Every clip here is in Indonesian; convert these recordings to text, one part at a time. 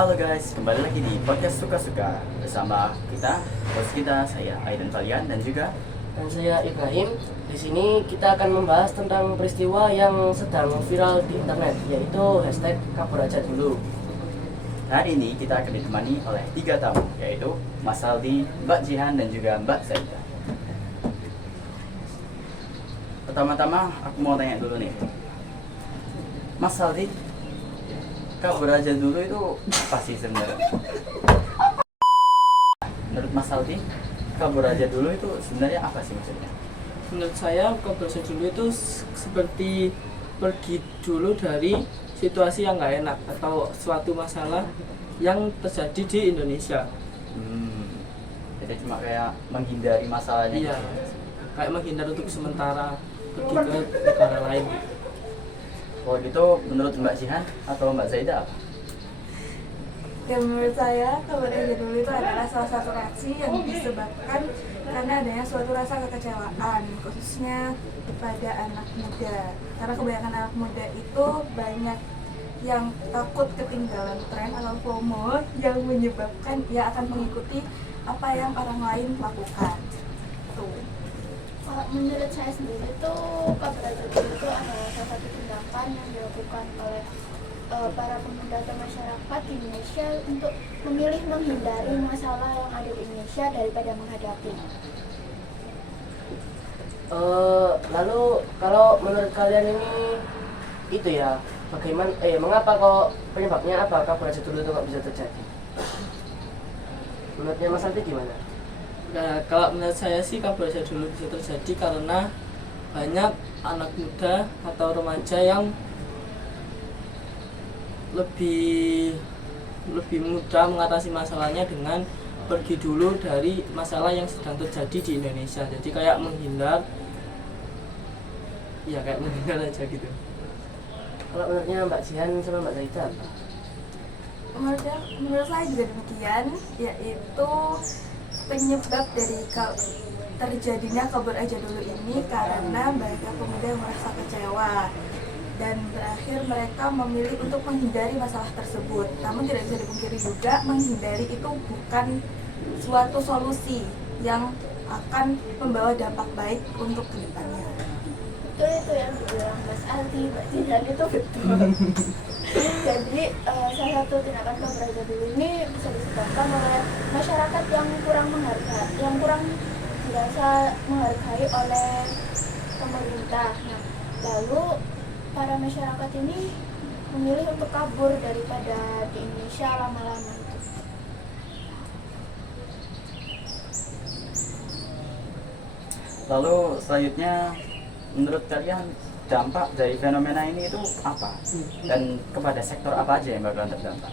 Halo guys, kembali lagi di podcast Suka-Suka bersama kita, host kita, saya Aidan Valian dan juga Dan saya Ibrahim. Di sini kita akan membahas tentang peristiwa yang sedang viral di internet, yaitu hashtag kabur aja dulu. hari ini kita akan ditemani oleh 3 tamu, yaitu Mas Aldi, Mbak Jihan dan juga Mbak Zaida. Pertama-tama aku mau tanya dulu nih, Mas Aldi, kabur aja dulu itu apa sih sebenarnya? Menurut Mas Aldi, kabur aja dulu itu sebenarnya apa sih maksudnya? Menurut saya kabur aja dulu itu seperti pergi dulu dari situasi yang nggak enak atau suatu masalah yang terjadi di Indonesia. Jadi cuma kayak menghindari masalahnya. Iya, gitu. kayak menghindar untuk sementara pergi ke negara lain. Kalau gitu menurut Mbak Jihan atau Mbak Zaida apa? Ya, menurut saya kabur aja dulu itu adalah salah satu reaksi yang disebabkan karena adanya suatu rasa kekecewaan, khususnya pada anak muda. Karena kebanyakan anak muda itu banyak yang takut ketinggalan tren atau FOMO yang menyebabkan ia akan mengikuti apa yang orang lain lakukan. Tuh. Kalau menurut saya sendiri itu kabur aja dulu itu adalah salah satu tindakan yang dilakukan oleh para pemuda atau masyarakat di Indonesia untuk memilih menghindari masalah yang ada di Indonesia daripada menghadapi. Lalu kalau menurut kalian ini itu ya, bagaimana? Mengapa kok penyebabnya apa kabur aja dulu itu kok bisa terjadi? Menurutnya Mas Aldi gimana? Nah, kalau menurut saya sih kabur aja dulu bisa terjadi karena banyak anak muda atau remaja yang lebih mudah mengatasi masalahnya dengan pergi dulu dari masalah yang sedang terjadi di Indonesia. Jadi kayak menghindar, ya kayak menghindar aja gitu. Kalau menurutnya Mbak Jihan sama Mbak Zaida apa? Menurut saya juga demikian, yaitu penyebab dari terjadinya kabur aja dulu ini karena banyak pemuda yang merasa kecewa dan berakhir mereka memilih untuk menghindari masalah tersebut. Namun tidak bisa dipungkiri juga menghindari itu bukan suatu solusi yang akan membawa dampak baik untuk kedepannya. Betul itu yang dibilang Mas Aldi, Mbak Jihan itu betul. Jadi salah satu tindakan kabur aja dulu ini bisa disebabkan oleh masyarakat yang kurang dirasa menghargai oleh pemerintah. Nah, lalu para masyarakat ini memilih untuk kabur daripada di Indonesia lama-lama. Lalu selanjutnya menurut kalian dampak dari fenomena ini itu apa? Dan kepada sektor apa aja yang bakalan terdampak?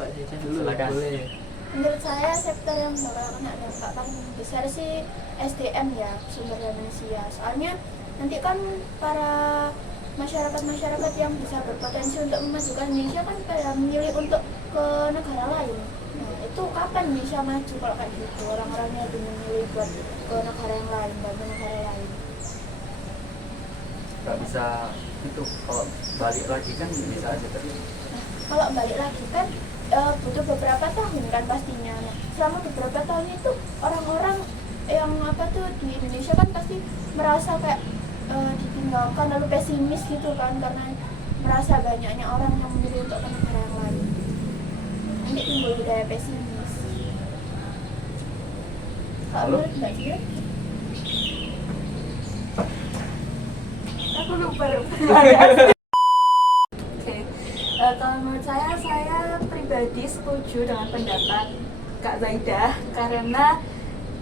Mbak Zaida dulu, Silakan. boleh. Menurut saya sektor yang bakal kena dampak paling besar sih SDM ya, sumber daya manusia. Soalnya nanti kan para masyarakat yang bisa berpotensi untuk memajukan Indonesia kan pada memilih untuk ke negara lain. Nah, itu kapan Indonesia maju kalau kayak gitu? Orang-orangnya lebih memilih buat ke negara yang lain, bantu negara lain. Gak bisa itu, kalau balik lagi kan bisa aja tapi Nah, kalau balik lagi kan butuh beberapa tahun kan pastinya. Nah, selama beberapa tahun itu orang-orang yang di Indonesia kan pasti merasa kayak ditinggalkan lalu pesimis gitu kan karena merasa banyaknya orang yang memilih untuk ke negara yang lain. Nanti timbul budaya pesimis. Kalau menurut Mbak Jihan? Aku lupa. Oke. Kalau menurut saya pribadi setuju dengan pendapat Kak Zaida karena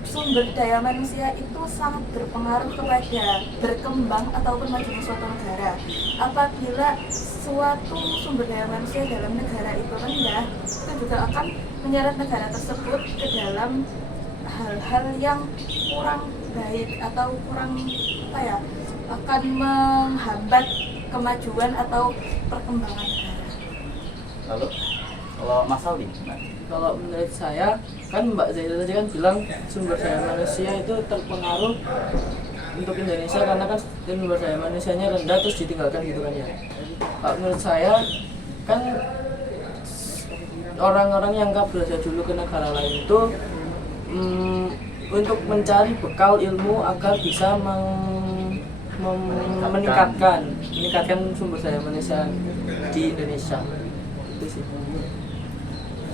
sumber daya manusia itu sangat berpengaruh kepada berkembang ataupun majunya suatu negara. Apabila suatu sumber daya manusia dalam negara itu rendah, itu juga akan menyeret negara tersebut ke dalam hal-hal yang kurang baik atau kurang akan menghambat kemajuan atau perkembangan negara. lalu kalau Mas Aldi gimana? Kalau menurut saya, kan Mbak Zaida tadi kan bilang sumber daya manusia itu terpengaruh untuk Indonesia karena kan sumber daya manusianya rendah terus ditinggalkan gitu kan ya. Kalau menurut saya kan orang-orang yang kabur aja dulu ke negara lain itu untuk mencari bekal ilmu agar bisa meningkatkan sumber daya manusia di Indonesia. Itu sih.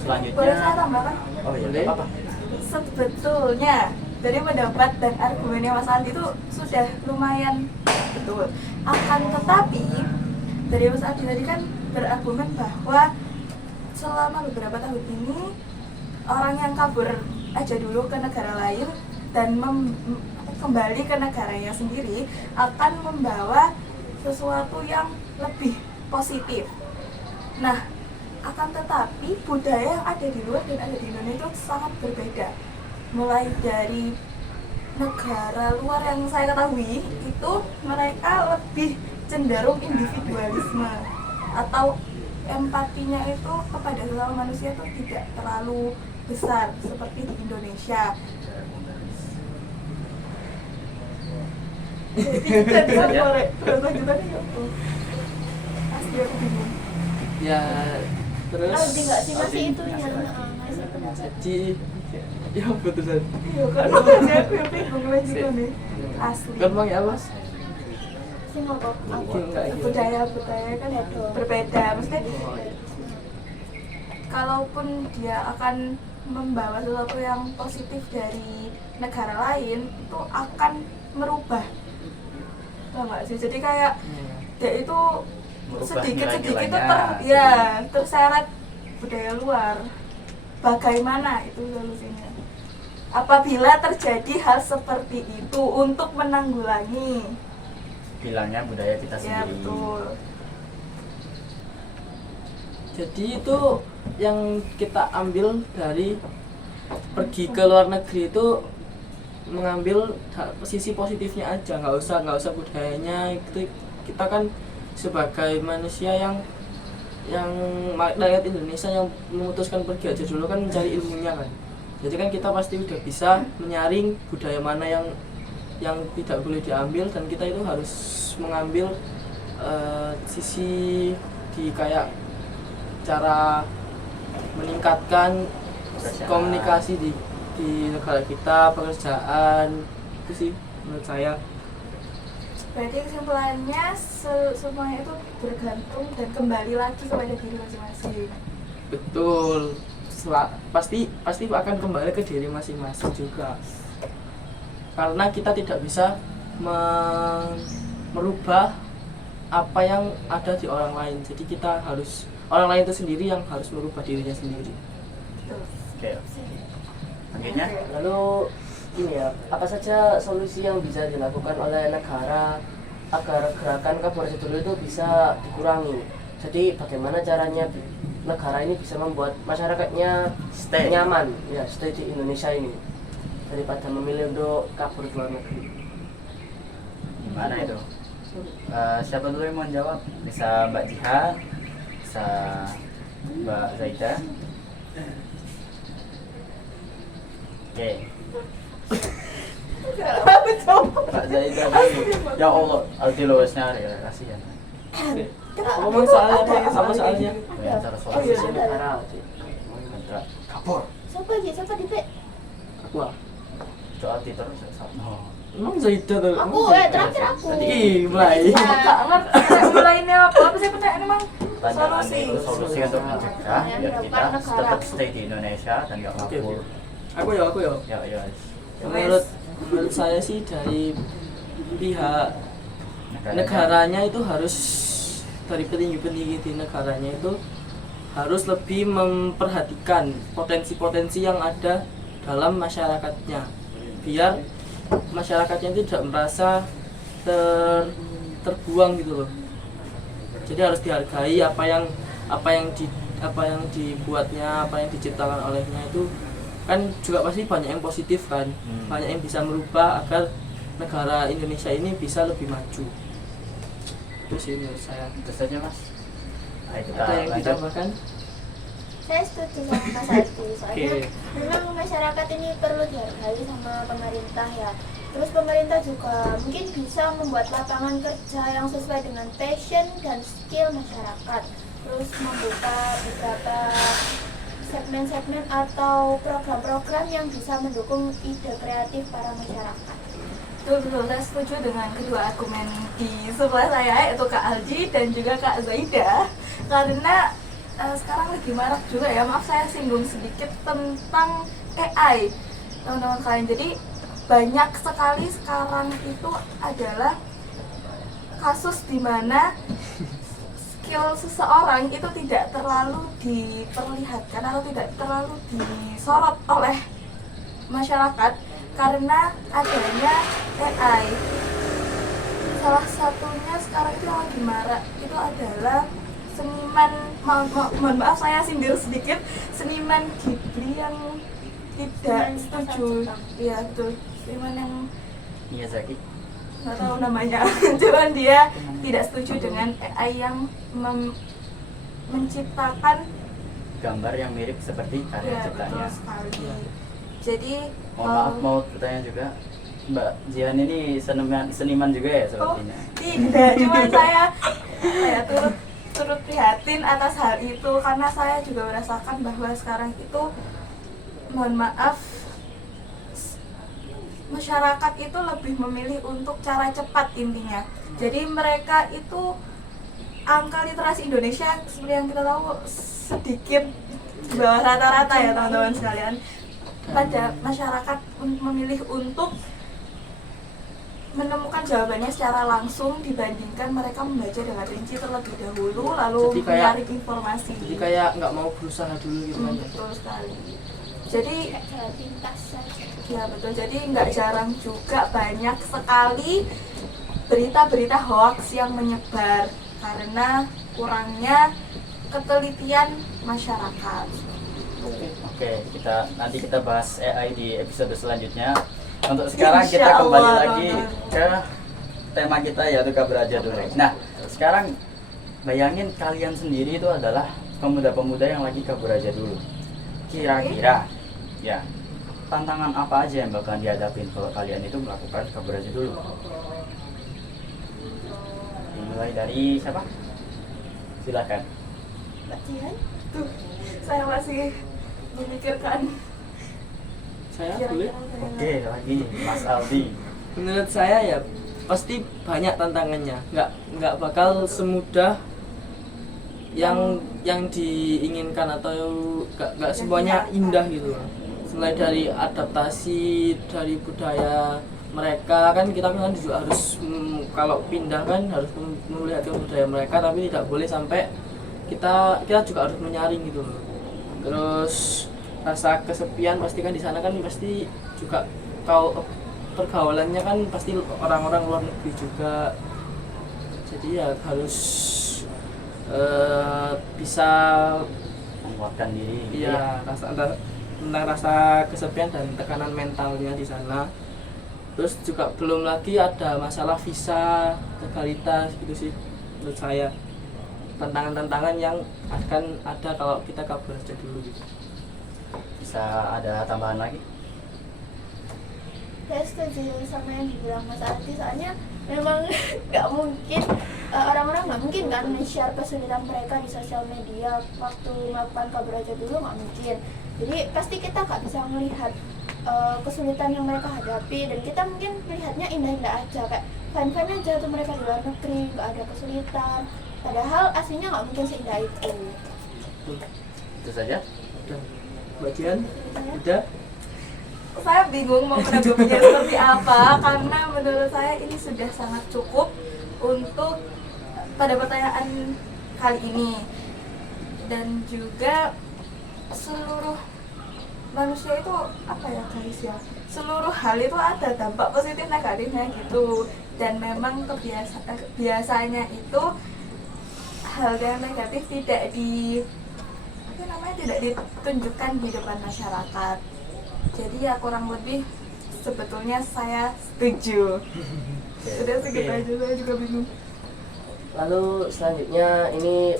Selanjutnya. Boleh saya tambahkan? Oh iya, Boleh. apa? Sebetulnya dari pendapat dan argumennya Mas Andi itu sudah lumayan betul. Akan tetapi dari Mas Andi tadi kan berargumen bahwa selama beberapa tahun ini orang yang kabur aja dulu ke negara lain dan kembali ke negaranya sendiri akan membawa sesuatu yang lebih positif. Nah, akan tetapi budaya yang ada di luar dan ada di Indonesia itu sangat berbeda. Mulai dari negara luar yang saya ketahui itu mereka lebih cenderung individualisme atau empatinya itu kepada sesama manusia itu tidak terlalu besar seperti di Indonesia. Jadi boleh terus lanjutannya apa? Asli aku bingung. Ya terus Aldi nggak sih masih itunya masih pendapat. jadi ya betul. Iya kan aku yang bingung lanjutannya. Asli. Kan bang ya mas? Sing apa? Budaya kan ya berbeda. Maksudnya kalaupun dia akan membawa sesuatu yang positif dari negara lain itu akan merubah, tau nggak sih? Jadi kayak dia itu Merubah sedikit-sedikit itu nilai-nilainya. terseret budaya luar. Bagaimana itu solusinya? Apabila terjadi hal seperti itu untuk menanggulangi, Bilangnya budaya kita ya sendiri. betul. Jadi itu yang kita ambil dari pergi ke luar negeri itu mengambil sisi positifnya aja, nggak usah budayanya. Itu kita kan sebagai manusia yang rakyat Indonesia yang memutuskan pergi aja dulu kan mencari ilmunya kan. Jadi kan kita pasti udah bisa menyaring budaya mana yang tidak boleh diambil, dan kita itu harus mengambil sisi di kayak cara meningkatkan komunikasi di negara kita, pekerjaan, itu sih menurut saya. Berarti kesimpulannya semuanya itu bergantung dan kembali lagi kepada diri masing-masing. Betul. Pasti akan kembali ke diri masing-masing juga. Karena kita tidak bisa merubah apa yang ada di orang lain. Jadi orang lain itu sendiri yang harus merubah dirinya sendiri. Oke. Selanjutnya. Lalu ini ya, apa saja solusi yang bisa dilakukan oleh negara agar gerakan kabur aja dulu itu bisa dikurangi? Jadi bagaimana caranya negara ini bisa membuat masyarakatnya Stay. nyaman, ya stay di Indonesia ini daripada memilih untuk kabur ke luar negeri? Gimana itu? Siapa dulu yang mau jawab? Bisa Mbak Jiha, bisa Mbak Zaida. Oke. Mbak Zaida dulu. Ya Allah, Aldi lowesnya ya, kasihan. Ngomong soalnya apa soalnya? Ya, cara Oh, solusi iya. Solusi negara. kontra kabur. Siapa di P? Aku ah. Coba Aldi terus ya. Oh. Emang Zaida tuh. Aku terakhir aku. Ih, mulai. Nggak ngerti mulainya apa sih pertanyaan emang Pertanyaan solusi. itu solusi untuk mencegah biar kita tetap stay di Indonesia dan nggak Oke, kabur. oke. Aku ya. Ya. Menurut saya sih dari pihak negaranya itu harus, dari petinggi-petinggi di negaranya itu harus lebih memperhatikan potensi-potensi yang ada dalam masyarakatnya, biar masyarakatnya itu tidak merasa terbuang gitu loh. Jadi harus dihargai apa yang dibuatnya, apa yang diciptakan olehnya itu kan juga pasti banyak yang positif kan, banyak yang bisa merubah agar negara Indonesia ini bisa lebih maju. Itu sih menurut saya. Itu saja Mas. Ayo kita Ada yang lanjut. ditambahkan? Saya setuju sama Mas Aldi, soalnya Oke. memang masyarakat ini perlu dihargai sama pemerintah ya. Terus pemerintah juga mungkin bisa membuat lapangan kerja yang sesuai dengan passion dan skill masyarakat. Terus membuka beberapa segmen-segmen atau program-program yang bisa mendukung ide kreatif para masyarakat. Betul, saya setuju dengan kedua argumen di sebelah saya, yaitu Kak Alji dan juga Kak Zaida. Karena sekarang lagi marak juga ya, maaf saya singgung sedikit tentang AI, teman-teman kalian. Jadi banyak sekali sekarang itu adalah kasus di mana skill seseorang itu tidak terlalu diperlihatkan atau tidak terlalu disorot oleh masyarakat karena adanya AI. Salah satunya sekarang itu yang lagi marak itu adalah seniman, mohon maaf saya sindir sedikit, seniman Ghibli yang tidak setuju. Iya betul, seniman yang Miyazaki. nggak tahu namanya, cuman dia tidak setuju dengan AI yang menciptakan Gambar yang mirip seperti karya ya, ciptanya. betul sekali. Jadi Mohon maaf mau bertanya juga, Mbak Jihan ini seniman juga ya sepertinya. tidak, cuman saya turut prihatin atas hal itu karena saya juga merasakan bahwa sekarang itu, mohon maaf, masyarakat itu lebih memilih untuk cara cepat intinya. Jadi mereka itu angka literasi Indonesia seperti yang kita tahu sedikit di bawah rata-rata ya teman-teman sekalian. Pada masyarakat memilih untuk menemukan jawabannya secara langsung dibandingkan mereka membaca dengan rinci terlebih dahulu lalu Jadi kayak- mencari informasi. Jadi kayak nggak mau berusaha dulu gitu kan ya. Betul sekali. Jadi Kayak jalan pintas saja. ya betul, jadi nggak jarang juga banyak sekali berita-berita hoax yang menyebar karena kurangnya ketelitian masyarakat. Oke, nanti kita bahas AI di episode selanjutnya. Untuk sekarang kita Insya kembali Allah, lagi ke tema kita yaitu kabur aja dulu. Nah, sekarang bayangin kalian sendiri itu adalah pemuda-pemuda yang lagi kabur aja dulu. Kira-kira ya tantangan apa aja yang bakal dihadapin kalau kalian itu melakukan kabur aja dulu? Dimulai dari siapa? Silakan. Mbak Jihan, tuh saya masih memikirkan. Saya Kira-kira boleh. saya- Oke, lagi Mas Aldi. Menurut saya ya pasti banyak tantangannya. Nggak bakal semudah yang diinginkan atau nggak semuanya indah gitu. Mulai dari adaptasi dari budaya mereka kan kita kan juga harus kalau pindah kan harus melihat budaya mereka, tapi tidak boleh sampai kita juga harus menyaring gitu loh. Terus rasa kesepian pasti kan di sana kan pasti juga pergaulannya kan pasti orang-orang luar negeri juga, jadi ya harus bisa Menguatkan diri gitu ya. iya tentang rasa kesepian dan tekanan mentalnya di sana. Terus juga belum lagi ada masalah visa legalitas gitu sih menurut saya, tantangan-tantangan yang akan ada kalau kita kabur aja dulu gitu. Bisa ada tambahan lagi? Saya setuju sama yang dibilang Mas Aldi, soalnya memang nggak mungkin orang-orang nggak mungkin kan share kesulitan mereka di sosial media waktu melakukan kabur aja dulu, nggak mungkin. Jadi pasti kita nggak bisa melihat kesulitan yang mereka hadapi, dan kita mungkin melihatnya indah-indah aja, kayak fine-fine aja tuh mereka di luar negeri nggak ada kesulitan, padahal aslinya nggak mungkin seindah itu. Itu saja. Udah. Bagian udah. Saya bingung mau menanggapinya seperti apa karena menurut saya ini sudah sangat cukup untuk pada pertanyaan kali ini, dan juga seluruh manusia itu apa ya guys ya, seluruh hal itu ada dampak positif negatifnya gitu, dan memang biasanya itu hal yang negatif tidak ditunjukkan di depan masyarakat. Jadi ya kurang lebih sebetulnya saya setuju. Udah segitu aja, saya juga bingung. Lalu selanjutnya ini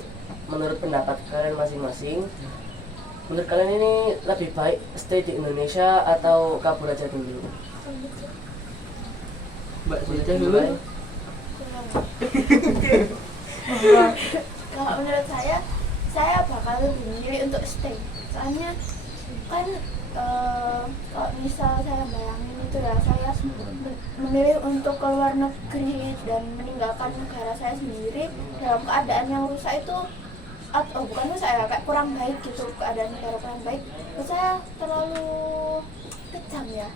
menurut pendapat kalian masing-masing, menurut kalian ini lebih baik stay di Indonesia atau kabur aja dulu? Mbak Zita dulu. Kalau menurut saya bakal lebih memilih untuk stay. soalnya kan kalau misal saya bayangin itu ya, saya memilih untuk keluar negeri dan meninggalkan negara saya sendiri dalam keadaan yang rusak itu, atau bukan rusak ya, kayak kurang baik gitu, keadaan negara kurang baik, menurut saya terlalu kejam ya.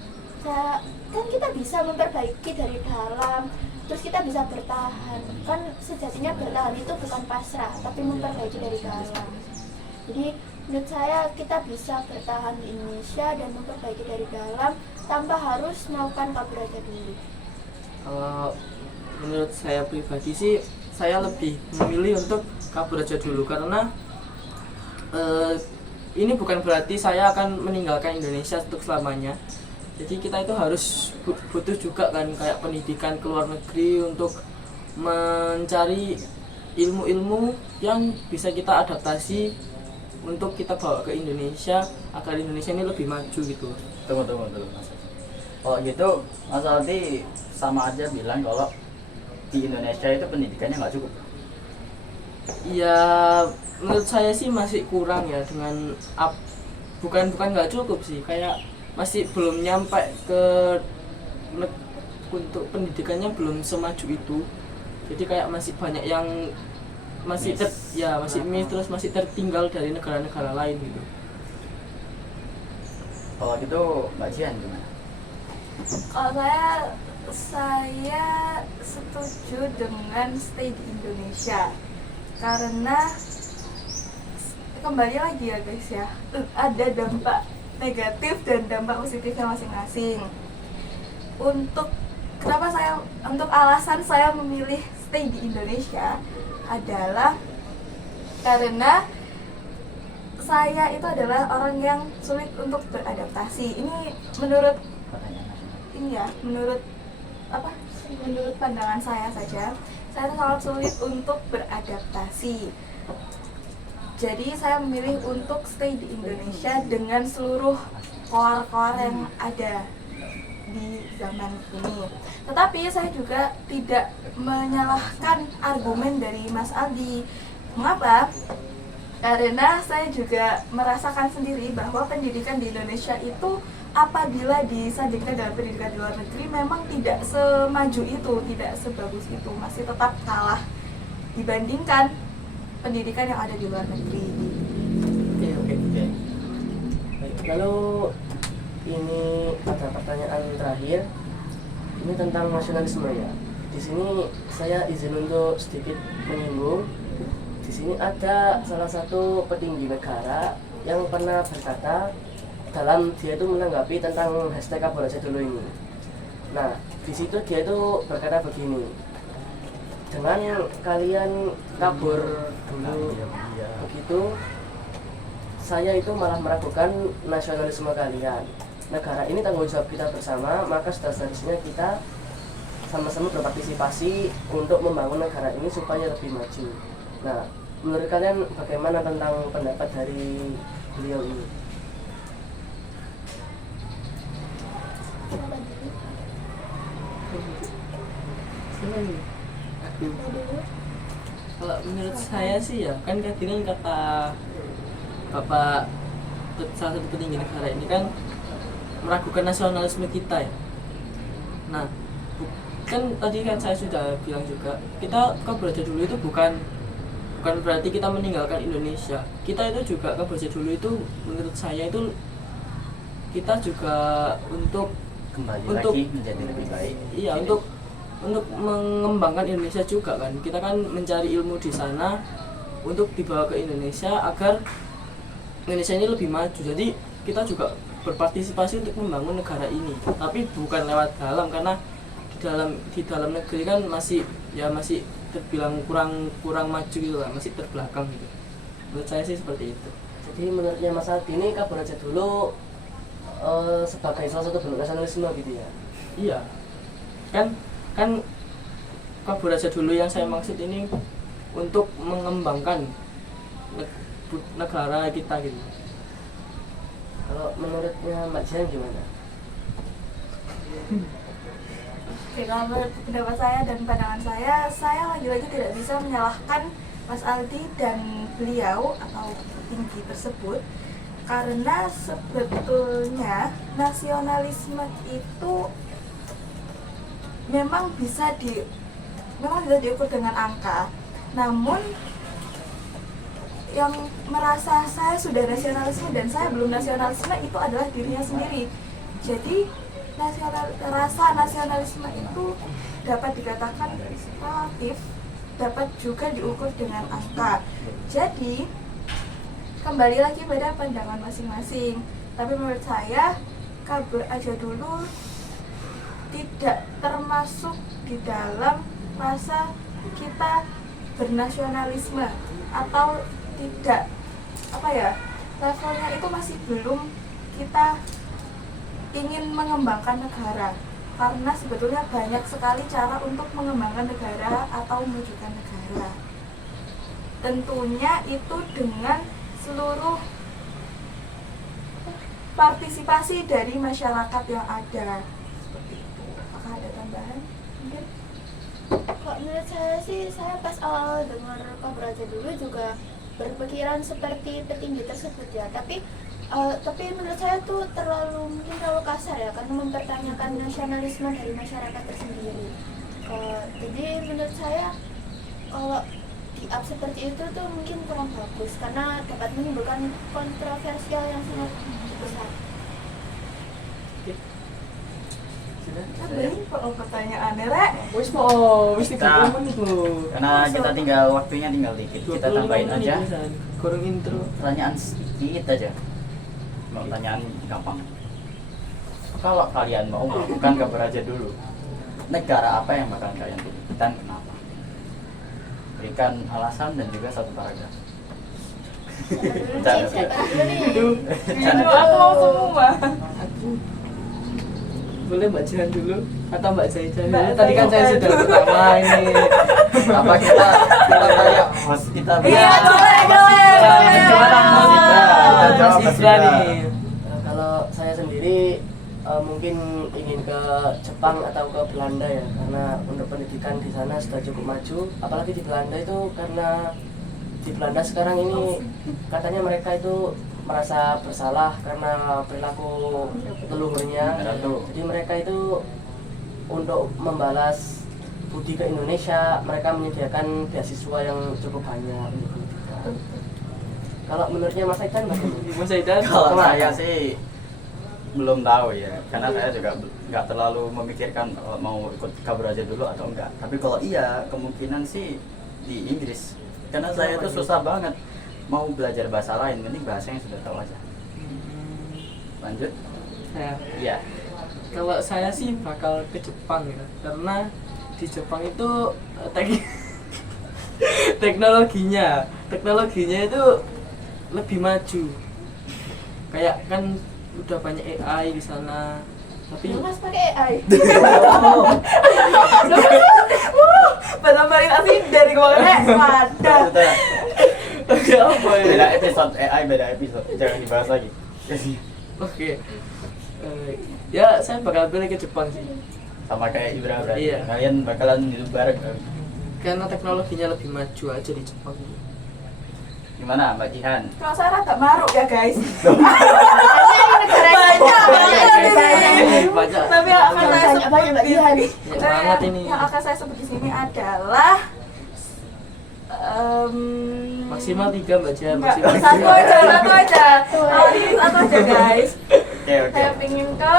Kan kita bisa memperbaiki dari dalam, terus kita bisa bertahan. Kan sejatinya bertahan itu bukan pasrah, tapi memperbaiki dari dalam. Jadi menurut saya kita bisa bertahan di Indonesia dan memperbaiki dari dalam tanpa harus melakukan kabur aja dulu. Kalau menurut saya pribadi sih, saya lebih memilih untuk kabur aja dulu, karena ini bukan berarti saya akan meninggalkan Indonesia untuk selamanya. Jadi kita itu harus butuh juga kan kayak pendidikan ke luar negeri untuk mencari ilmu-ilmu yang bisa kita adaptasi untuk kita bawa ke Indonesia agar Indonesia ini lebih maju gitu. Tunggu Mas. Kalau gitu Mas Aldi sama aja bilang kalau di Indonesia itu pendidikannya nggak cukup. Ya menurut saya sih masih kurang ya, dengan bukan nggak cukup sih, kayak masih belum nyampe ke untuk pendidikannya belum semaju itu. Jadi kayak masih banyak yang masih miss, terus masih tertinggal dari negara-negara lain gitu. Kalau gitu Mbak Jian gimana? Kalau saya setuju dengan stay di Indonesia, karena kembali lagi ya guys ya, ada dampak negatif dan dampak positifnya masing-masing. Untuk alasan saya memilih stay di Indonesia adalah karena saya itu adalah orang yang sulit untuk beradaptasi. Ini menurut pandangan saya saja. Saya sangat sulit untuk beradaptasi. Jadi saya memilih untuk stay di Indonesia dengan seluruh koar-koar yang ada di zaman ini. Tetapi saya juga tidak menyalahkan argumen dari Mas Aldi. Mengapa? Karena saya juga merasakan sendiri bahwa pendidikan di Indonesia itu apabila disandingkan dengan pendidikan di luar negeri memang tidak semaju itu, tidak sebagus itu, masih tetap kalah dibandingkan pendidikan yang ada di luar negeri. Oke. Lalu ini ada pertanyaan terakhir. Ini tentang nasionalisme ya. Di sini saya izin untuk sedikit menyinggung. Di sini ada salah satu petinggi negara yang pernah berkata dalam dia itu menanggapi tentang hashtag kabur aja dulu ini. Nah, di situ dia itu berkata begini. Dengan kalian kabur dulu begitu, saya itu malah meragukan nasionalisme kalian. Negara ini tanggung jawab kita bersama, maka sudah seharusnya kita sama-sama berpartisipasi untuk membangun negara ini supaya lebih maju. Nah, menurut kalian bagaimana tentang pendapat dari beliau ini? Kalau menurut saya sih ya, kan tadi kan kata Bapak salah satu petinggi negara ini kan meragukan nasionalisme kita ya. Nah, kan tadi kan saya sudah bilang juga, kita kabur aja dulu itu bukan berarti kita meninggalkan Indonesia. Kita itu juga kabur aja dulu itu menurut saya itu kita juga untuk lagi menjadi lebih baik. Iya, untuk mengembangkan Indonesia juga kan. Kita kan mencari ilmu di sana untuk dibawa ke Indonesia agar Indonesia ini lebih maju. Jadi kita juga berpartisipasi untuk membangun negara ini, tapi bukan lewat dalam, karena di dalam negeri kan masih terbilang kurang maju gitu lah, masih terbelakang gitu. Menurut saya sih seperti itu. Jadi menurutnya Mas Aldi ini kabur aja dulu sebagai salah satu bentuk nasionalisme gitu ya? Iya, kan kabur aja dulu yang saya maksud ini untuk mengembangkan negara kita gitu. Kalau menurutnya Mbak Jian gimana? Oke, kalau menurut pendapat saya dan pandangan saya lagi-lagi tidak bisa menyalahkan Mas Aldi dan beliau atau petinggi tersebut, Karena sebetulnya nasionalisme itu memang bisa diukur dengan angka. Namun yang merasa saya sudah nasionalisme dan saya belum nasionalisme itu adalah dirinya sendiri. Jadi rasa nasionalisme itu dapat dikatakan relatif, dapat juga diukur dengan angka. Jadi kembali lagi pada pandangan masing-masing. Tapi menurut saya kabur aja dulu tidak termasuk di dalam rasa kita bernasionalisme atau tidak, levelnya itu masih belum kita ingin mengembangkan negara, karena sebetulnya banyak sekali cara untuk mengembangkan negara atau memajukan negara. Tentunya itu dengan seluruh partisipasi dari masyarakat yang ada. Seperti itu. Apakah ada tambahan? Mungkin? Kok menurut saya sih, saya pas awal dengar Kabur Aja Dulu juga berpikiran seperti petinggi tersebut ya, tapi menurut saya tuh mungkin terlalu kasar ya, karena mempertanyakan nasionalisme dari masyarakat tersendiri. Jadi menurut saya kalau di up seperti itu tuh mungkin kurang bagus, karena dapat menimbulkan kontroversial yang sangat besar. Ada pertanyaannya, Rek? Wis Kita- 30 menit loh. Karena kita waktunya tinggal dikit, kita 25 tambahin menit aja bisa. Kurang intro. pertanyaan sedikit aja. Mau pertanyaan gampang. Kalau kalian mau melakukan Kabur Aja Dulu, negara apa yang bakal kalian pilih dan kenapa? Berikan alasan dan juga satu paragraf. Jangan. Siapa dulu nih? Itu aku mau semua. Aku boleh Mbak Jihan dulu atau Mbak Zaidah dulu? Mbak Tadi kan saya Zaidah sudah dulu. pertama ini. Apa kita kayak host kita Iya, boleh. Gimana Mas Isra? Kita jawab Mas Isra Mas nih. Kalau saya sendiri mungkin ingin ke Jepang atau ke Belanda ya, karena untuk pendidikan di sana sudah cukup maju. Apalagi di Belanda itu, karena di Belanda sekarang ini katanya mereka itu merasa bersalah karena perilaku leluhurnya. Jadi mereka itu untuk membalas budi ke Indonesia, mereka menyediakan beasiswa yang cukup banyak untuk pendidikan. Kalau menurutnya Mas Aidan bagaimana? Mas Zaidah. Kalau Kemana? saya sih belum tahu ya, karena saya juga nggak terlalu memikirkan mau ikut Kabur Aja Dulu atau enggak. Tapi kalau iya, kemungkinan sih di Inggris, karena saya tuh susah banget mau belajar bahasa lain, mending bahasa yang sudah tahu aja. Lanjut. Ya. Iya. Kalau saya sih bakal ke Jepang ya, karena di Jepang itu teknologinya itu lebih maju. Kayak kan udah banyak AI di sana, tapi Mas pakai AI. Oh, Validasi dari kemarin ada. oke apa ya? Beda episode AI, beda episode, jangan dibahas lagi. Oke. Ya saya bakal pilih ke Jepang sih, Sama kayak Ibra berarti. Iya. Kalian bakalan hidup bareng. karena teknologinya lebih maju aja di Jepang. Gimana Mbak Jihan? Kalau saya rada maruk ya guys. Banyak Banyak. Tapi yang akan saya sebut Banyak di sini, Banyak banget ini. yang akan saya sebut di sini adalah Maksimal 3 Mbak Jihan, enggak, maksimal satu 3. aja satu aja guys. Oke. Saya pingin ke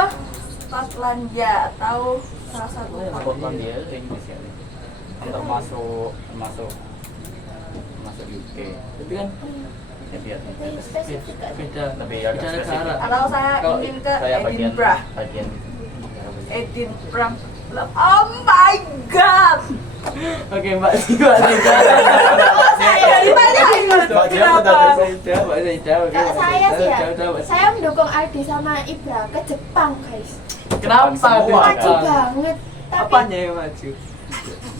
Skotlandia atau salah satu Skotland dia itu Inggris ya. Termasuk UK. Tapi kan Ya, biar. spesifik aja. beda Tapi agak beda spesifik. negara. atau saya Kalau ingin ke Saya bagian Edinburgh. bagian Oh my god. Oke Mbak Jihan. Saya ditanyain Mbak Jihan kenapa? udah Mbak Zaidah. oke. Kalau saya sih ya, Udah, Mbak. saya mendukung Aldi sama Ibra ke Jepang guys. Kenapa Semua, tuh kan? Maju Jepang? banget. Tapi Apanya yang maju?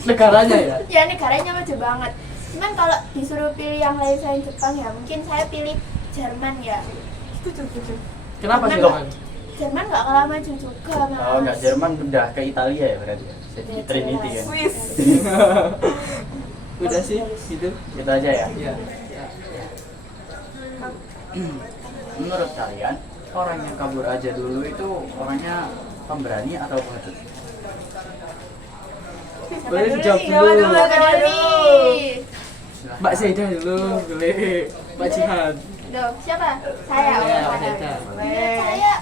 Negaranya ya? ya negaranya maju banget. Cuman kalau disuruh pilih yang lain selain Jepang ya mungkin saya pilih Jerman ya. Setuju. Kenapa Jerman Jerman? Jerman nggak kalah maju juga mas. Oh enggak, Jerman udah ke Italia ya berarti ya? Jadi Ya, Trinity kan? Swiss. Udah sih, gitu. Gitu aja ya? Iya. menurut kalian orang yang kabur aja dulu itu orangnya pemberani atau pengecut? Boleh dijawab Siapa dulu. dulu? Siapa dulu? Silahkan. Mbak Zaidah dulu, boleh. Mbak Jihan. Duh, siapa? Saya. Iya, Oh, Mbak Zaidah. Menurut saya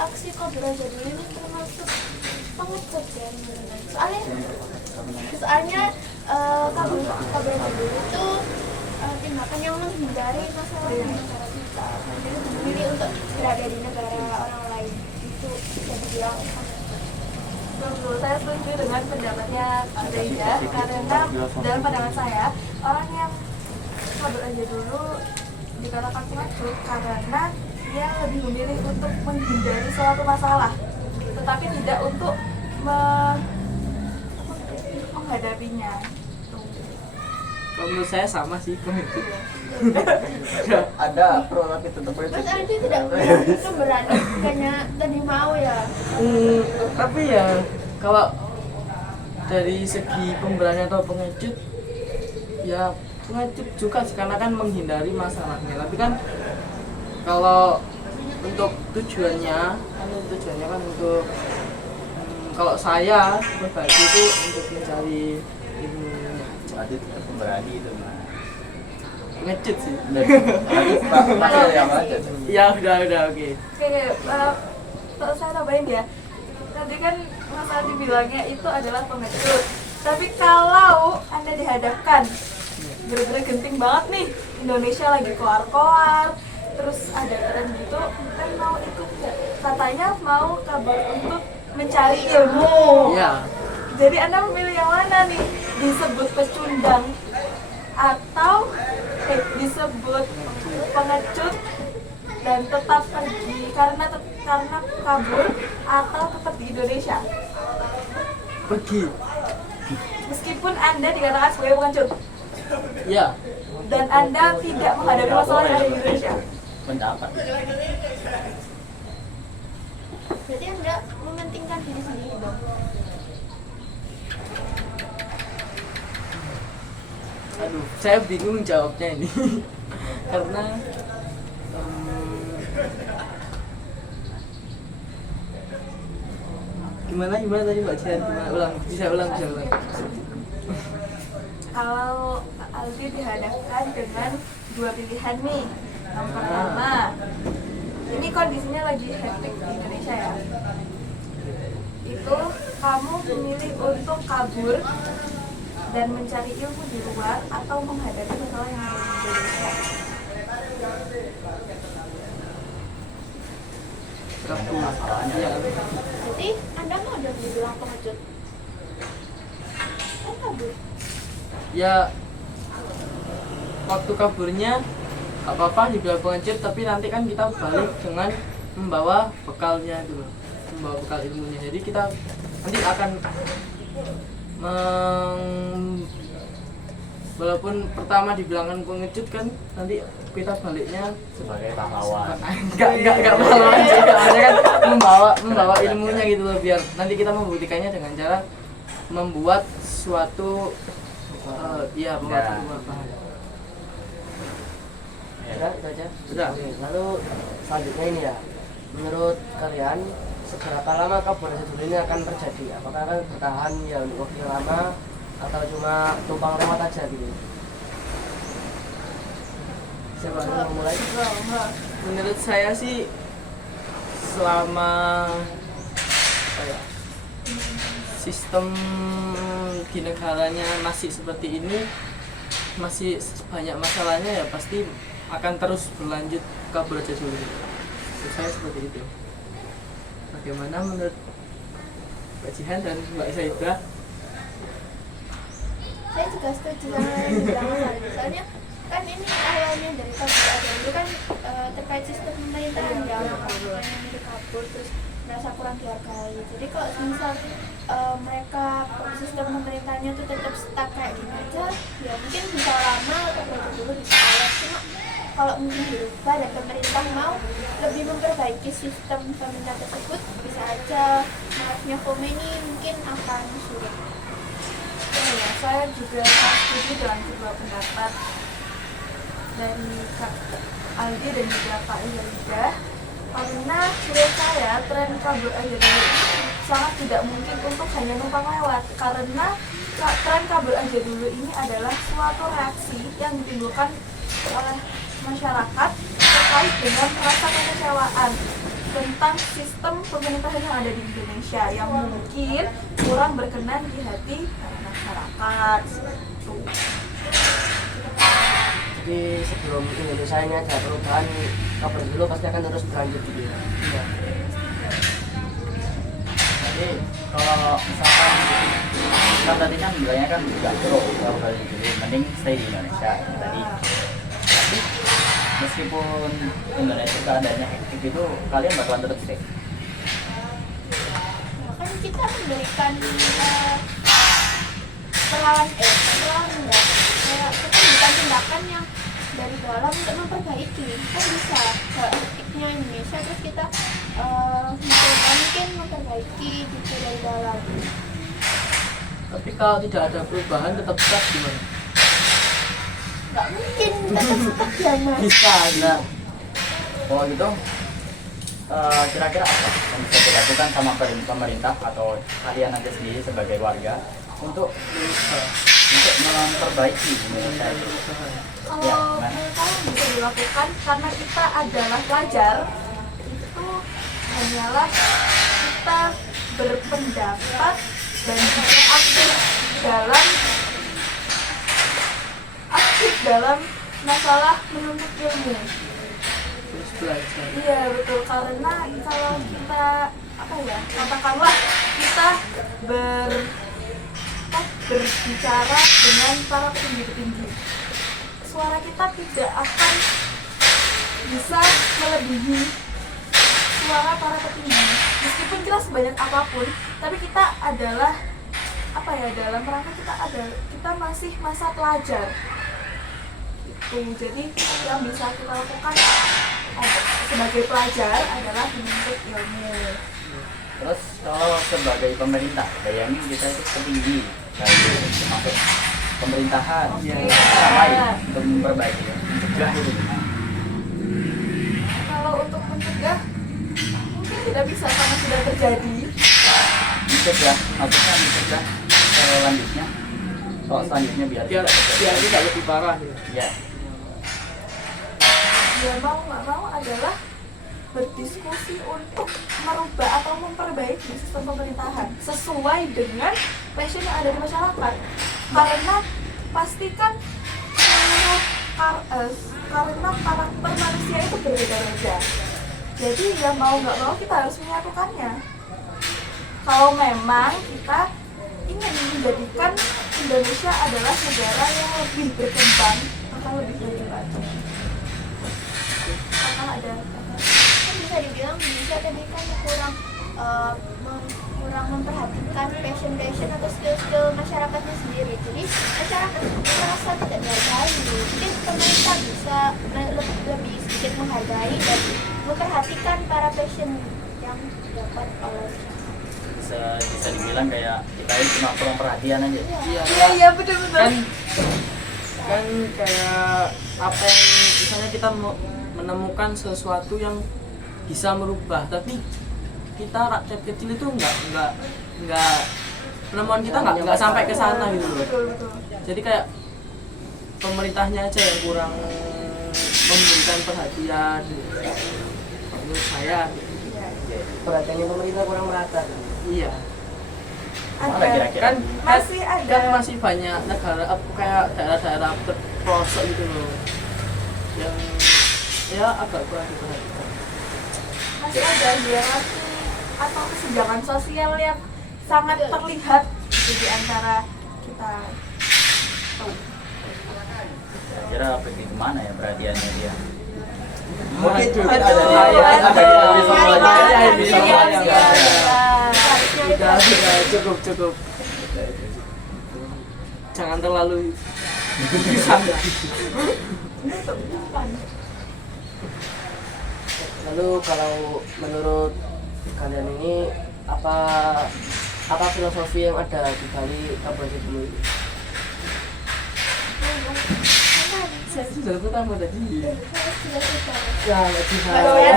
aksi kabur aja dulu ini termasuk pengecut ya menurut saya. Soalnya kabur aja dulu itu tindakan yang menghindari masalah di negara kita. Jadi memilih untuk berada di negara orang lain itu bisa dibilang Betul, saya setuju dengan pendapatnya Kak Zaida karena dalam pandangan saya orang yang kabur aja dulu dikatakan pengecut karena dia lebih memilih untuk menghindari suatu masalah, tetapi tidak untuk menghadapinya. Kalau menurut saya sama sih pengecut. Ada pro tapi tetap Mas pengecut. Ardi tidak berani kayaknya tadi mau ya. Tapi ya kalau dari segi pemberani atau pengecut ya pengecut juga sih karena kan menghindari masalahnya. Tapi kan kalau untuk tujuannya kan untuk kalau saya pribadi itu untuk mencari ilmunya. Berarti tetap pemberani itu mah. Pengecut sih. Berarti masih ada yang lanjut. Ya udah oke. Oke, saya tambahin ya. Tadi kan Mas Adi bilangnya itu adalah pengecut. Tapi kalau Anda dihadapkan bener-bener genting banget nih, Indonesia lagi koar-koar, terus ada tren gitu, kan mau ikut nggak? Katanya mau kabur untuk mencari ilmu. Iya. Jadi Anda memilih yang mana nih? Disebut pecundang atau disebut pengecut dan tetap pergi karena kabur atau tetap di Indonesia? Pergi. Meskipun Anda dikatakan sebagai pengecut Ya. dan Anda tidak menghadapi masalah yang ada di Indonesia. Pendapat. Berarti Anda mementingkan diri sendiri dong. Aduh, saya bingung jawabnya ini. Karena gimana tadi Mbak Jihan? Gimana? Bisa ulang. Kalau Pak Aldi dihadapkan dengan dua pilihan nih, yang pertama, ini kondisinya lagi hektik di Indonesia ya. Itu kamu memilih untuk kabur dan mencari ilmu di luar atau menghadapi masalah yang ada di Indonesia. Masalahnya. Ya. Berarti Anda mau udah dibilang pengecut. Kan kabur. Ya waktu kaburnya gak apa-apa dibilang pengecut, tapi nanti kan kita balik dengan membawa bekalnya dulu, membawa bekal ilmunya. Jadi kita nanti akan walaupun pertama dibilangkan pengecut kan, nanti kita baliknya Sebagai pahlawan. nggak pahlawan juga, hanya kan membawa ilmunya gitu loh, biar nanti kita membuktikannya dengan cara membuat suatu membuat Ya. sebuah bahan. Sudah, itu aja. Sudah. Oke, lalu selanjutnya ini ya, menurut kalian seberapa lama kabur aja dulu ini akan terjadi? Apakah akan bertahan ya untuk waktu yang lama atau cuma tumpang lewat aja gitu? Siapa yang mau mulai? Menurut saya sih selama sistem di negaranya masih seperti ini, masih banyak masalahnya, ya pasti akan terus berlanjut kabur aja dulu. Menurut saya seperti itu. Bagaimana menurut Mbak Jihan dan Mbak Zaidah? Saya juga setuju sama yang dibilang Mas Ardi. Soalnya kan ini awalnya dari kabur aja dulu kan terkait sistem pemerintahan ya, orang yang kabur terus merasa kurang dihargai. Jadi kalau misal mereka sistem pemerintahnya tuh tetap stuck kayak gini aja, ya mungkin bisa lama atau berapa dulu bisa awet. Cuma kalau mungkin dirubah dan pemerintah mau lebih memperbaiki sistem pemerintah tersebut, bisa aja maafnya Khomeini mungkin akan surut. Ya, saya juga setuju dengan kedua pendapat dari Kak Aldi dan juga Kak Zaida, karena menurut saya tren kabur aja dulu ini sangat tidak mungkin untuk hanya numpang lewat, karena tren kabur aja dulu ini adalah suatu reaksi yang ditimbulkan oleh masyarakat terkait dengan rasa kekecewaan tentang sistem pemerintahan yang ada di Indonesia yang mungkin kurang berkenan di hati masyarakat. Seperti itu. Jadi sebelum Indonesia ini ada perubahan, kabar dulu pasti akan terus berlanjut gitu ya. Iya. Jadi kalau misalkan kan tadi kan bilangnya kan nggak pro kabar dulu, mending stay di Indonesia tadi. Tapi meskipun Indonesia keadaannya hektik itu, kalian bakalan tetap stay. Kan kita memberikan perlawan enggak kayak kita memberikan tindakan yang dari dalam untuk memperbaiki, kan bisa hektiknya Indonesia terus kita mungkin memperbaiki gitu dari dalam. Tapi kalau tidak ada perubahan tetap stuck gimana? Nggak mungkin tetap stuck ya mas. Bisa, nah. Kalau gitu, kira-kira apa yang bisa dilakukan sama pemerintah atau kalian aja sendiri sebagai warga untuk memperbaiki Indonesia itu? Kalau Ya, gimana? menurut saya yang bisa dilakukan karena kita adalah pelajar, itu hanyalah kita berpendapat dan juga aktif dalam masalah menuntut ilmu. Terus belajar. Iya betul, karena kalau kita katakanlah kita berbicara dengan para petinggi-petinggi, suara kita tidak akan bisa melebihi suara para petinggi. Meskipun kita sebanyak apapun, tapi kita adalah dalam rangka kita masih masa pelajar. Jadi yang bisa kita lakukan sebagai pelajar adalah menuntut ilmu. Terus kalau sebagai pemerintah, bayangin kita itu petinggi, termasuk pemerintahan, ngapain untuk memperbaiki, mencegah itu gimana? Kalau untuk mencegah mungkin tidak bisa karena sudah terjadi. Mencegah, maksudnya mencegah selanjutnya, soal selanjutnya biar Biar tidak lebih parah ya. Ya, Ya mau nggak mau adalah berdiskusi untuk merubah atau memperbaiki sistem pemerintahan sesuai dengan passion yang ada di masyarakat. Karena pastikan karena karakter manusia itu berbeda-beda. Jadi ya mau nggak mau kita harus menyatukannya. Kalau memang kita ingin menjadikan Indonesia adalah negara yang lebih berkembang akan lebih maju lagi. Akan ada Kan bisa dibilang Indonesia tadi kan kurang memperhatikan passion atau skill masyarakatnya sendiri. Jadi masyarakat merasa tidak dihargai. Mungkin pemerintah bisa lebih sedikit menghargai dan memperhatikan para passion yang didapat oleh bisa dibilang kayak kita ini cuma kurang perhatian aja. iya betul-betul. Kan kayak apa yang misalnya kita menemukan sesuatu yang bisa merubah, tapi kita rakyat kecil itu nggak penemuan kita nggak sampai ke sana gitu loh. Betul. Jadi kayak pemerintahnya aja yang kurang memberikan perhatian menurut saya. Perhatiannya pemerintah kurang merata. Iya, Mana kira-kira? kan Masih ada. banyak negara kayak daerah-daerah terpelosok gitu loh yang ya agak kurang diperhatikan. Masih ada hierarki atau kesenjangan sosial yang sangat terlihat di antara kita. Kira-kira pergi kemana ya perhatiannya dia? Mungkin ada di episode yang nggak ada. Cukup. Jangan terlalu disangka. Lalu kalau menurut kalian ini apa filosofi yang ada di balik kabar dulu ini? Saya sudah pertama tadi. Saya sudah. Ya, nggak bisa. Oh ya,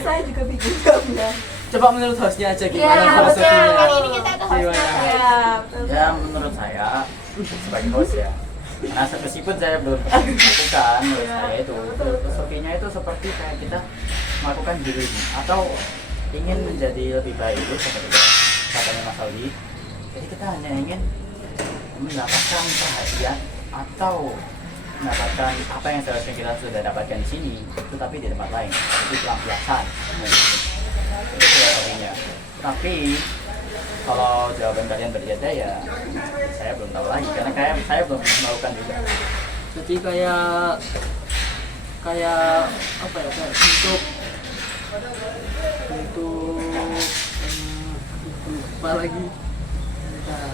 saya juga bingung jawabnya. Coba menurut hostnya aja Ya, gimana filosofinya. betul. Kali ini kita ke hostnya. Gimana? Ya, betul. Ya menurut saya sebagai host ya, nah meskipun saya belum melakukan, menurut saya itu filosofinya itu seperti kayak kita melakukan healing atau ingin menjadi lebih baik itu seperti katanya Mas Aldi. Jadi kita hanya ingin mendapatkan perhatian atau mendapatkan apa yang seharusnya kita sudah dapatkan di sini, tetapi di tempat lain. Itu pelampiasan. Itu filosofinya. Tapi kalau jawaban kalian berbeda ya saya belum tahu lagi karena saya belum melakukan juga. Jadi kayak apa ya, kayak untuk lupa lagi. Bentar.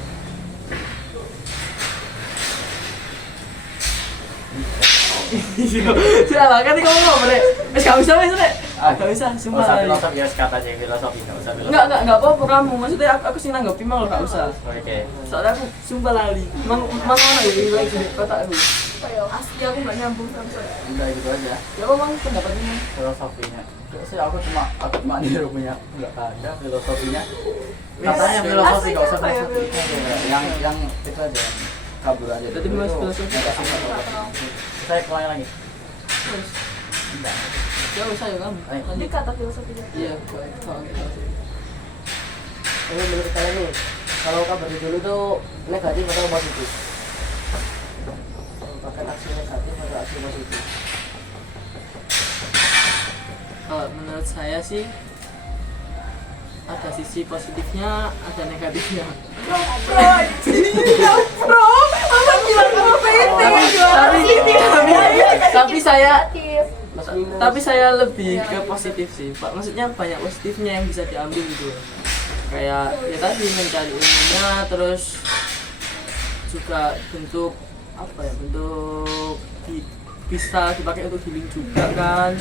Salah kan kamu ngomong, Bre. Gak usah, Bre. Gak usah, Nggak sumpah. usah filosofi ya, kata aja filosofi, nggak usah filosofi. Enggak apa-apa kamu. Maksudnya aku sih nanggapi mah gak usah. Oke. Soalnya aku sumpah lali. Mana ya lagi di kotakku. Asli aku nggak nyambung sama saya. Udah gitu aja Ya apa mang pendapatnya? filosofinya. Terus aku cuma niru punya nggak ada filosofinya. Katanya filosofi nggak usah Aslinya apa ya, filosofi. Yang itu aja yang kabur aja. Berarti Dulu mas itu filosofi. nggak apa-apa. Saya ulangi lagi. Terus Enggak. ya usah ya kamu. Ayo. Ini Lanjut. kata filosofinya. Iya, soal filosofi. Ini menurut kalian nih, kalau kabar dulu tuh negatif atau positif? Merupakan aksi negatif atau aksi positif? Kalau menurut saya sih ada sisi positifnya, ada negatifnya. Tapi saya Mas minus. tapi saya lebih ke positif sih, Pak. Maksudnya banyak positifnya yang bisa diambil gitu. Kayak ya tadi mencari ilmunya, terus juga bentuk apa ya, bentuk bisa dipakai untuk healing juga kan.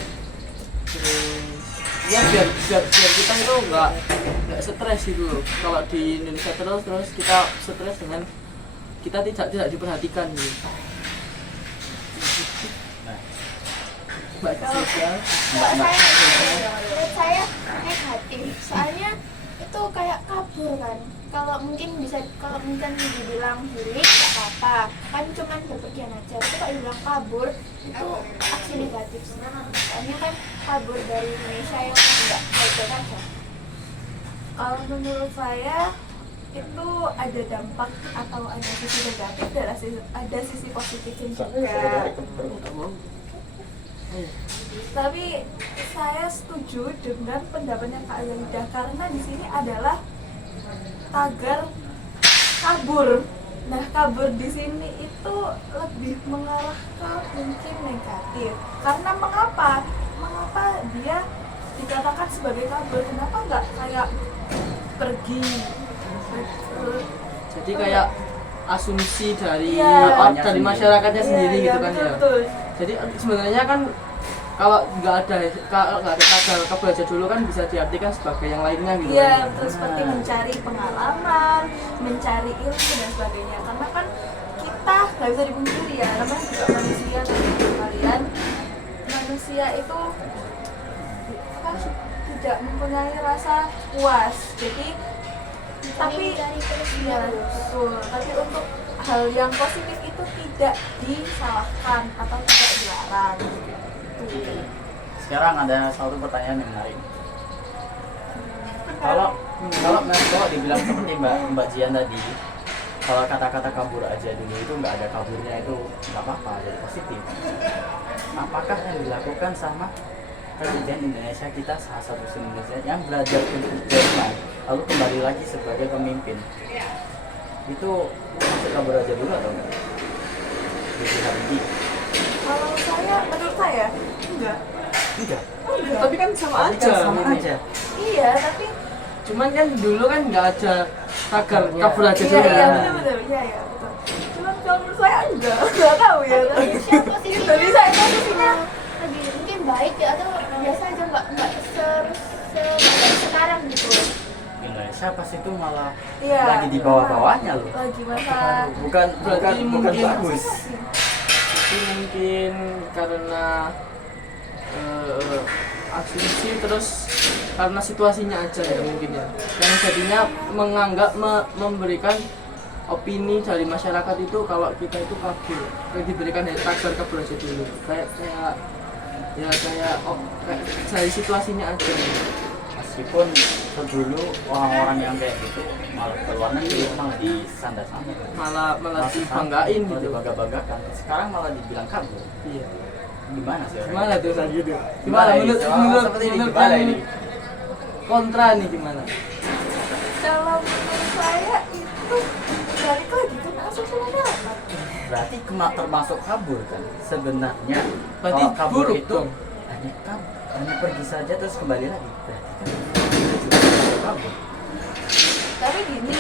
Terus ya biar kita itu nggak stres gitu loh. Kalau di Indonesia terus kita stres dengan kita tidak diperhatikan gitu. Nah, Mbak Cisya. Menurut saya negatif. Soalnya itu kayak kabur kan. Kalau mungkin dibilang healing nggak apa-apa, kan cuman berpergian aja. Tapi kalau dibilang kabur itu aksi negatif. Soalnya kan kabur dari Indonesia yang nggak baik-baik aja. Kalau menurut saya itu ada dampak atau ada sisi negatif dan ada sisi positifnya juga. Tapi saya setuju dengan pendapatnya Kak Zaidah karena di sini adalah tagar kabur. Nah, kabur di sini itu lebih mengarah ke mungkin negatif. Karena mengapa? Mengapa dia dikatakan sebagai kabur? Kenapa nggak kayak pergi? Jadi kayak asumsi dari Iya. dari masyarakatnya sendiri gitu kan ya. Betul. Jadi sebenarnya kan kalau nggak ada tagar kabur aja dulu kan bisa diartikan sebagai yang lainnya gitu Iya, kan. betul, seperti mencari pengalaman, mencari ilmu dan sebagainya. Karena kan kita nggak bisa dipungkiri ya, namanya juga manusia dan kalian manusia itu apa, tidak mempunyai rasa puas. Jadi tapi Mencari terus iya, menerus. betul. Tapi untuk hal yang positif itu tidak disalahkan atau tidak dilarang. Gitu. sekarang ada satu pertanyaan yang menarik. Kalau dibilang seperti Mbak Jian tadi, kalau kata-kata kabur aja dulu itu nggak ada kaburnya itu nggak apa-apa, jadi positif. Apakah yang dilakukan sama Presiden Indonesia kita, salah satu Indonesia yang belajar untuk Jerman lalu kembali lagi sebagai pemimpin, itu masuk kabur aja dulu atau enggak? Di hari ini Kalau saya, menurut saya enggak. tidak. Enggak. Tapi kan sama Tapi kan aja. sama gitu. aja. Iya, tapi Cuman kan dulu kan nggak ada tagar kabur aja iya, dulu. iya, kan. betul, iya, iya, betul. Cuman kalau menurut saya enggak tahu ya. Tapi Indonesia posisinya Tapi saya posisinya lebih mungkin baik ya, atau biasa aja nggak sekarang gitu. siapa sih itu malah Iya. lagi di bawah-bawahnya loh. Lagi masalah. Bukan Berarti mungkin- bagus. Itu mungkin karena asumsi, terus karena situasinya aja ya mungkin ya, yang jadinya menganggap memberikan opini dari masyarakat itu kalau kita itu kabur, kayak diberikan tagar kabur aja dulu, kayak dari situasinya aja. Meskipun dulu orang-orang yang kayak gitu malah ke luar negeri malah disandar-sandar, malah dibanggain malah gitu. dibangga-banggakan. Sekarang malah dibilang kabur. Iya. Gimana sih? orang? Gimana tuh saya gitu? Gimana ini? menurut Soal menurut seperti ini, menurut gimana yang ini? kontra nih gimana? Kalau menurut saya itu balik lagi ke asal masyarakat. Berarti termasuk kabur kan? Sebenarnya Berarti kalau kabur buruk itu dong. hanya pergi saja terus kembali lagi. Berarti kan itu juga kabur. Tapi gini,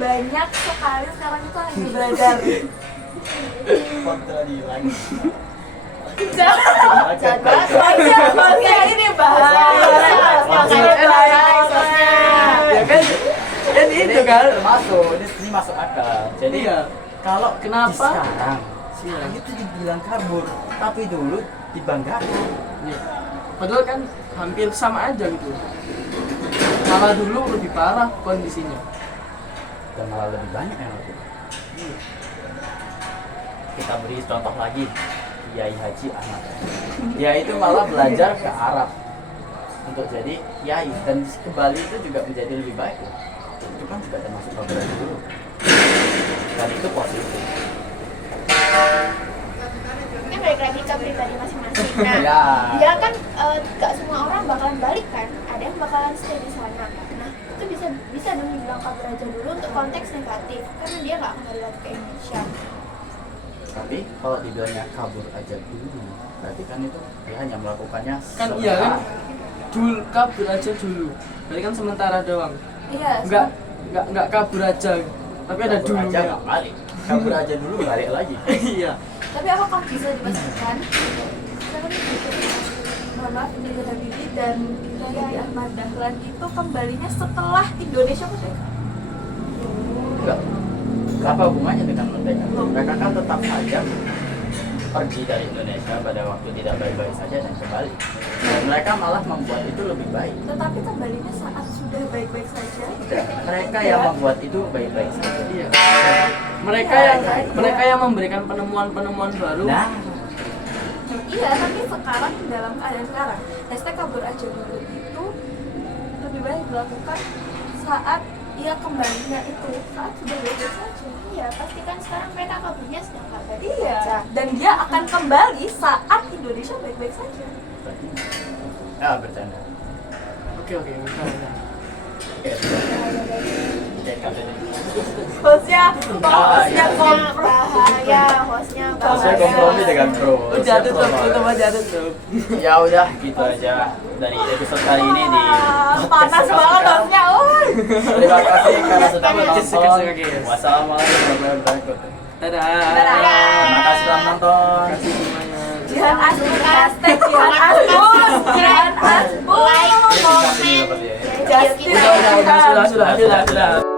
banyak sekali sekarang itu lagi belajar. Kontra di lagi. Oke, ini bahas. Ya kan? Kan itu kan. Termasuk ini masuk akal. Jadi Iya. kalau Kenapa? sekarang itu dibilang kabur, tapi dulu dibanggakan. Iya. Padahal kan hampir sama aja gitu. Malah dulu lebih parah kondisinya. Dan malah lebih banyak yang lakukan. Kita beri contoh lagi, Kiai Haji Ahmad. Dia itu malah belajar ke Arab untuk jadi kiai, dan ke Bali itu juga menjadi lebih baik. Itu kan juga termasuk kabar dulu. Dan itu positif. Ini balik lagi ke pribadi masing-masing. Nah, Ya. dia kan gak semua orang bakalan balik kan, ada yang bakalan stay di sana. Nah, itu bisa dong dibilang kabur aja dulu untuk konteks negatif, karena dia nggak kembali lagi ke Indonesia. Tapi kalau dibilangnya kabur aja dulu, berarti kan itu dia hanya melakukannya Kan iya kan? Dulu kabur aja dulu. Berarti kan sementara doang. Iya. Enggak kabur aja. Tapi ada kabur dulu. aja nggak balik. Kabur aja dulu balik lagi. Iya. Tapi apakah bisa dipastikan? Karena gitu. Mohon maaf, Dede Habibie dan Kiai Ahmad Dahlan itu kembalinya setelah Indonesia merdeka. Enggak. Apa hubungannya dengan merdeka? Mereka kan tetap saja pergi dari Indonesia pada waktu tidak baik-baik saja dan kembali. Dan mereka malah membuat itu lebih baik. Tetapi kembalinya saat sudah baik-baik saja. Dan mereka yang membuat itu baik-baik saja. Iya. Mereka yang memberikan penemuan-penemuan baru. Nah, Iya, tapi sekarang dalam keadaan sekarang, hashtag kabur aja dulu itu lebih baik dilakukan saat ia kembalinya itu saat sudah baik-baik saja. Iya, pasti kan sekarang mereka kaburnya sedang nggak baik Iya, aja. dan dia akan kembali saat Indonesia baik-baik saja. berarti ah bercanda. Oke. Kayak katanya. Hostnya iya. Bahaya, hostnya Saya bahaya. kompromi dengan pro. Udah tutup aja tutup. Ya udah gitu aja dari episode kali ini di panas banget hostnya, Terima kasih karena sudah menonton. Suka. Wassalamualaikum warahmatullahi wabarakatuh. Dadah. Terima kasih telah menonton. Terima kasih semuanya. Jihan Asbun, hashtag Jihan Asbun, Jihan Asbun. Like, Ini bisa comment, ini dapat ya. video kita. Sudah.